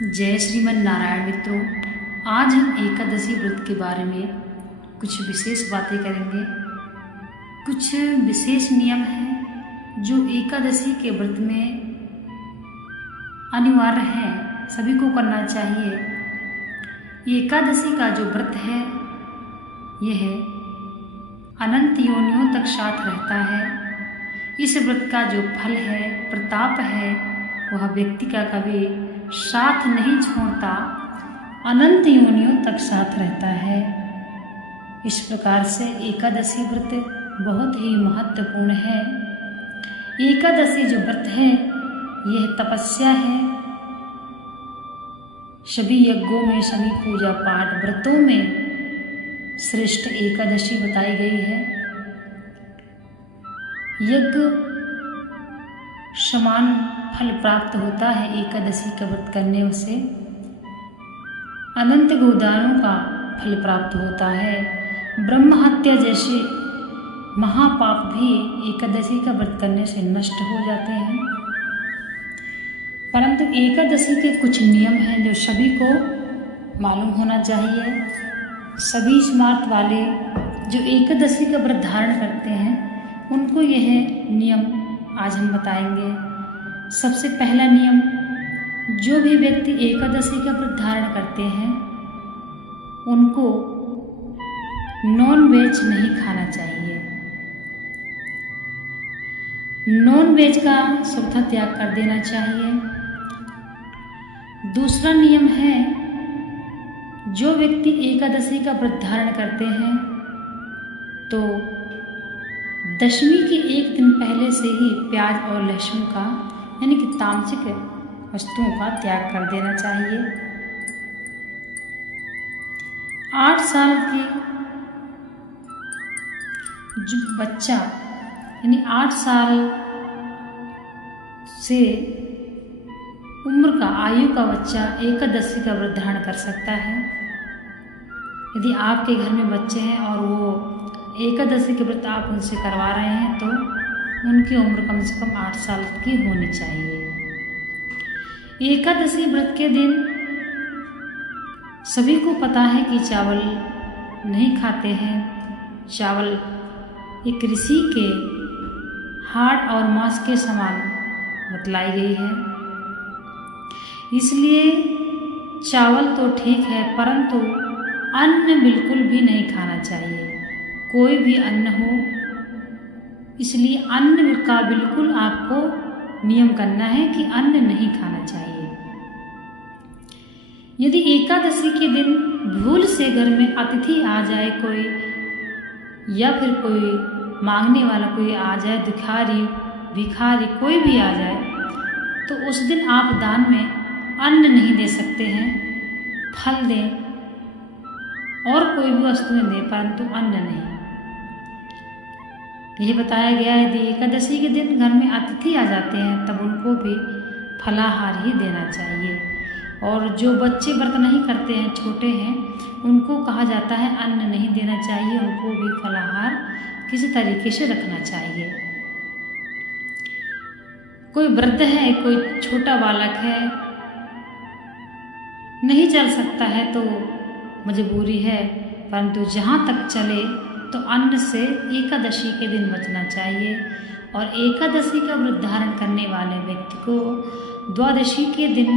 जय श्रीमन नारायण मित्रों, आज हम एकादशी व्रत के बारे में कुछ विशेष बातें करेंगे। कुछ विशेष नियम हैं जो एकादशी के व्रत में अनिवार्य हैं, सभी को करना चाहिए। एकादशी का जो व्रत है यह अनंत योनियों तक साथ रहता है। इस व्रत का जो फल है, प्रताप है, वह व्यक्ति का कभी साथ नहीं छोड़ता, अनंत योनियों तक साथ रहता है। इस प्रकार से एकादशी व्रत बहुत ही महत्वपूर्ण है। एकादशी जो व्रत है यह तपस्या है। सभी यज्ञों में, सभी पूजा पाठ व्रतों में श्रेष्ठ एकादशी बताई गई है। यज्ञ समान फल प्राप्त होता है एकादशी का व्रत करने से। अनंत गोदानों का फल प्राप्त होता है। ब्रह्म हत्या जैसे महापाप भी एकादशी का व्रत करने से नष्ट हो जाते हैं। परंतु एकादशी के कुछ नियम हैं जो सभी को मालूम होना चाहिए। सभी स्मार्त वाले जो एकादशी का व्रत धारण करते हैं उनको यह नियम आज हम बताएंगे। सबसे पहला नियम, जो भी व्यक्ति एकादशी का व्रत धारण करते हैं उनको नॉन वेज नहीं खाना चाहिए। नॉन वेज का स्वतः त्याग कर देना चाहिए। दूसरा नियम है, जो व्यक्ति एकादशी का व्रत धारण करते हैं तो दशमी के एक दिन पहले से ही प्याज और लहसुन का यानी कि तामसिक वस्तुओं का त्याग कर देना चाहिए। 8 साल के जो बच्चा यानी 8 साल से उम्र का आयु का बच्चा एकादशी का व्रत धारण कर सकता है। यदि आपके घर में बच्चे हैं और वो एकादशी के व्रत आप उनसे करवा रहे हैं तो उनकी उम्र कम से कम 8 साल की होनी चाहिए। एकादशी व्रत के दिन सभी को पता है कि चावल नहीं खाते हैं। चावल एक ऋषि के हाड़ और मांस के समान बतलाई गई है। इसलिए चावल तो ठीक है, परंतु अन्न बिल्कुल भी नहीं खाना चाहिए। कोई भी अन्न हो, इसलिए अन्न का बिल्कुल आपको नियम करना है कि अन्न नहीं खाना चाहिए। यदि एकादशी के दिन भूल से घर में अतिथि आ जाए कोई, या फिर कोई मांगने वाला कोई आ जाए, भिखारी कोई भी आ जाए, तो उस दिन आप दान में अन्न नहीं दे सकते हैं। फल दें और कोई भी वस्तुएं दें, परंतु अन्न नहीं। यह बताया गया है, यदि एकादशी के दिन घर में अतिथि आ जाते हैं तब उनको भी फलाहार ही देना चाहिए। और जो बच्चे व्रत नहीं करते हैं, छोटे हैं, उनको कहा जाता है अन्न नहीं देना चाहिए, उनको भी फलाहार किसी तरीके से रखना चाहिए। कोई वृद्ध है, कोई छोटा बालक है, नहीं चल सकता है तो मजबूरी है, परंतु जहाँ तक चले तो अन्न से एकादशी के दिन बचना चाहिए। और एकादशी का व्रत धारण करने वाले व्यक्ति को द्वादशी के दिन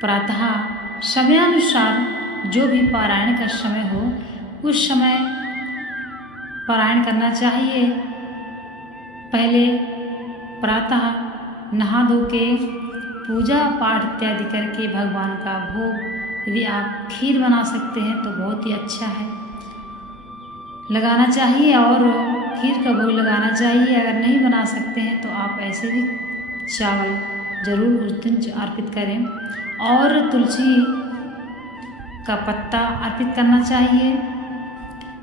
प्रातः समयानुसार जो भी पारायण का समय हो उस समय पारायण करना चाहिए। पहले प्रातः नहा धो के पूजा पाठ इत्यादि करके भगवान का भोग, यदि आप खीर बना सकते हैं तो बहुत ही अच्छा है, लगाना चाहिए और खीर का भोग लगाना चाहिए। अगर नहीं बना सकते हैं तो आप ऐसे भी चावल जरूर उस दिन अर्पित करें। और तुलसी का पत्ता अर्पित करना चाहिए।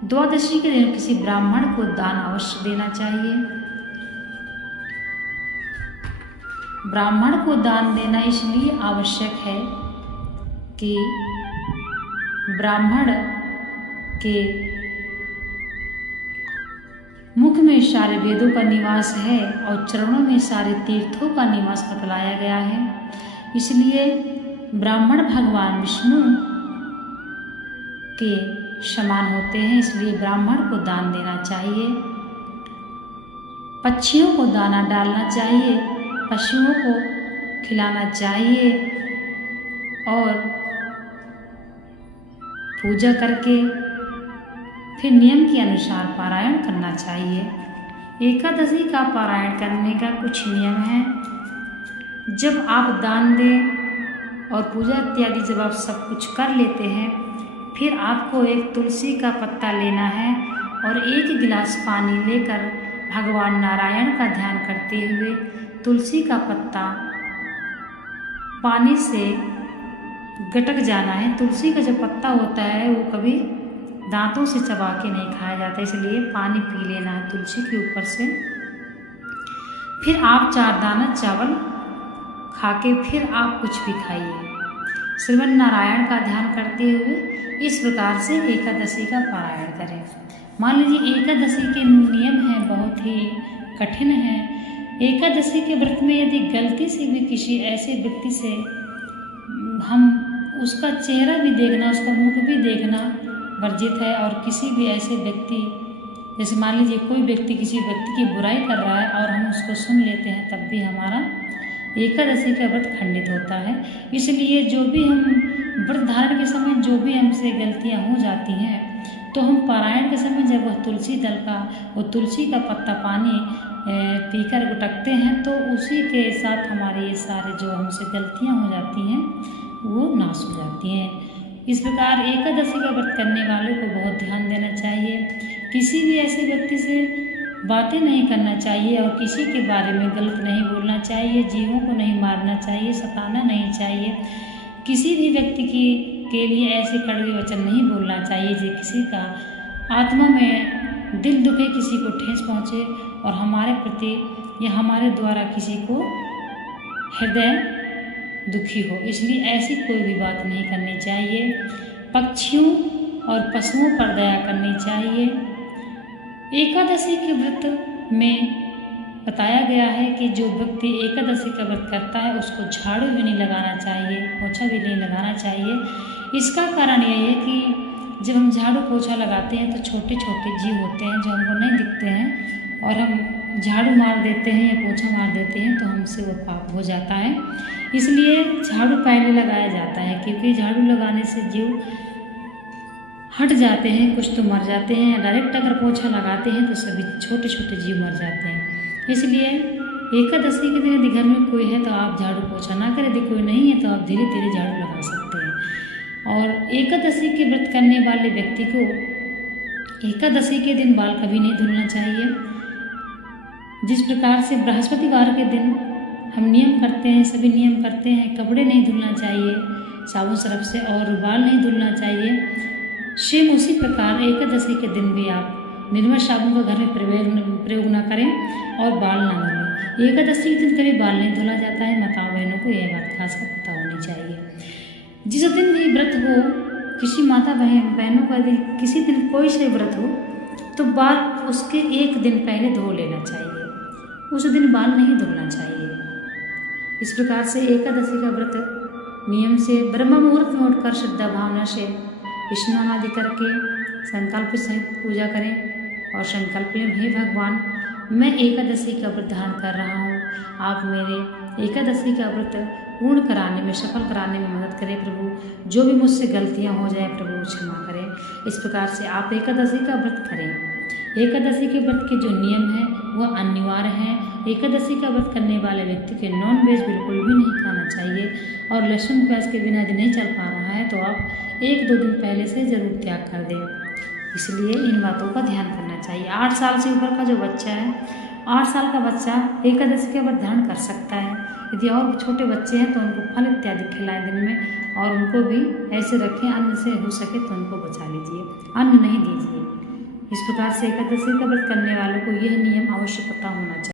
द्वादशी के दिन किसी ब्राह्मण को दान अवश्य देना चाहिए। ब्राह्मण को दान देना इसलिए आवश्यक है कि ब्राह्मण के मुख में सारे वेदों का निवास है और चरणों में सारे तीर्थों का निवास बतलाया गया है। इसलिए ब्राह्मण भगवान विष्णु के समान होते हैं, इसलिए ब्राह्मण को दान देना चाहिए। पक्षियों को दाना डालना चाहिए, पशुओं को खिलाना चाहिए और पूजा करके फिर नियम के अनुसार पारायण करना चाहिए। एकादशी का पारायण करने का कुछ नियम है। जब आप दान दें और पूजा इत्यादि जब आप सब कुछ कर लेते हैं, फिर आपको एक तुलसी का पत्ता लेना है और 1 गिलास पानी लेकर भगवान नारायण का ध्यान करते हुए तुलसी का पत्ता पानी से गटक जाना है। तुलसी का जो पत्ता होता है वो कभी दांतों से चबा के नहीं खाया जाता, इसलिए पानी पी लेना है तुलसी के ऊपर से। फिर आप 4 दाना चावल खा के फिर आप कुछ भी खाइए। श्रीमन नारायण का ध्यान करते हुए इस प्रकार से एकादशी का पारायण करें। मान लीजिए एकादशी के नियम हैं, बहुत ही कठिन है। एकादशी के व्रत में यदि गलती से भी किसी ऐसे व्यक्ति से हम उसका चेहरा भी देखना, उसका मुख भी देखना वर्जित है, और किसी भी ऐसे व्यक्ति, जैसे मान लीजिए कोई व्यक्ति किसी व्यक्ति की बुराई कर रहा है और हम उसको सुन लेते हैं, तब भी हमारा एकादशी का व्रत खंडित होता है। इसलिए जो भी हम व्रत धारण के समय जो भी हमसे गलतियां हो जाती हैं, तो हम पारायण के समय जब वह तुलसी दल का, वो तुलसी का पत्ता पानी पीकर गुटकते हैं, तो उसी के साथ हमारे ये सारे जो हमसे गलतियां हो जाती हैं वो नाश हो जाती हैं। इस प्रकार एकादशी का व्रत करने वालों को बहुत ध्यान देना चाहिए। किसी भी ऐसे व्यक्ति से बातें नहीं करना चाहिए और किसी के बारे में गलत नहीं बोलना चाहिए, जीवों को नहीं मारना चाहिए, सताना नहीं चाहिए। किसी भी व्यक्ति के लिए ऐसे कड़वे वचन नहीं बोलना चाहिए जो किसी का आत्मा में दिल दुखे, किसी को ठेस पहुँचे और हमारे प्रति या हमारे द्वारा किसी को हृदय दुखी हो। इसलिए ऐसी कोई भी बात नहीं करनी चाहिए। पक्षियों और पशुओं पर दया करनी चाहिए। एकादशी के व्रत में बताया गया है कि जो व्यक्ति एकादशी का व्रत करता है उसको झाड़ू भी नहीं लगाना चाहिए, पोछा भी नहीं लगाना चाहिए। इसका कारण यह है कि जब हम झाड़ू पोछा लगाते हैं तो छोटे छोटे जीव होते हैं जो हमको नहीं दिखते हैं, और हम झाड़ू मार देते हैं या पोछा मार देते हैं तो हमसे वो पाप हो जाता है। इसलिए झाड़ू पहले लगाया जाता है, क्योंकि झाड़ू लगाने से जीव हट जाते हैं, कुछ तो मर जाते हैं। डायरेक्ट अगर पोछा लगाते हैं तो सभी छोटे छोटे जीव मर जाते हैं। इसलिए एकादशी के दिन यदि घर में कोई है तो आप झाड़ू पोछा ना करें, यदि कोई नहीं है तो आप धीरे धीरे झाड़ू लगा सकते हैं। और एकादशी के व्रत करने वाले व्यक्ति को एकादशी के दिन बाल कभी नहीं धुलना चाहिए। जिस प्रकार से बृहस्पतिवार के दिन हम नियम करते हैं, सभी नियम करते हैं, कपड़े नहीं धुलना चाहिए साबुन सरफ से और बाल नहीं धुलना चाहिए, सेम उसी प्रकार एकादशी के दिन भी आप निर्मल साबुन का घर में प्रयोग न करें और बाल ना धुलें। एकादशी के दिन कभी बाल नहीं धुला जाता है। माताओं बहनों को यह बात खासकर पता होनी चाहिए। जिस दिन भी व्रत हो, किसी माता बहनों का यदि किसी दिन कोई से व्रत हो तो बाल उसके 1 दिन पहले धो लेना चाहिए, उस दिन बाल नहीं धुलना चाहिए। इस प्रकार से एकादशी का व्रत नियम से ब्रह्म मुहूर्त में उठकर श्रद्धा भावना से स्नान आदि करके संकल्प सहित पूजा करें और संकल्प लें, हे भगवान मैं एकादशी का व्रत धारण कर रहा हूँ, आप मेरे एकादशी का व्रत पूर्ण कराने में, सफल कराने में मदद करें प्रभु। जो भी मुझसे गलतियाँ हो जाए प्रभु क्षमा करें। इस प्रकार से आप एकादशी का व्रत करें। एकादशी के व्रत के जो नियम हैं वह अनिवार्य हैं। एकादशी का व्रत करने वाले व्यक्ति के नॉन वेज बिल्कुल भी नहीं खाना चाहिए, और लहसुन प्याज के बिना यदि नहीं चल पा रहा है तो आप 1-2 दिन पहले से जरूर त्याग कर दें। इसलिए इन बातों का ध्यान करना चाहिए। 8 साल से ऊपर का जो बच्चा है, 8 साल का बच्चा एकादशी का व्रत धारण कर सकता है। यदि और छोटे बच्चे हैं तो उनको फल इत्यादि खिलाएं दिन में, और उनको भी ऐसे रखें, अन्न से हो सके तो उनको बचा लीजिए, अन्न नहीं दीजिए। इस प्रकार से एकादशी का व्रत करने वालों को यह नियम अवश्य पता होना चाहिए।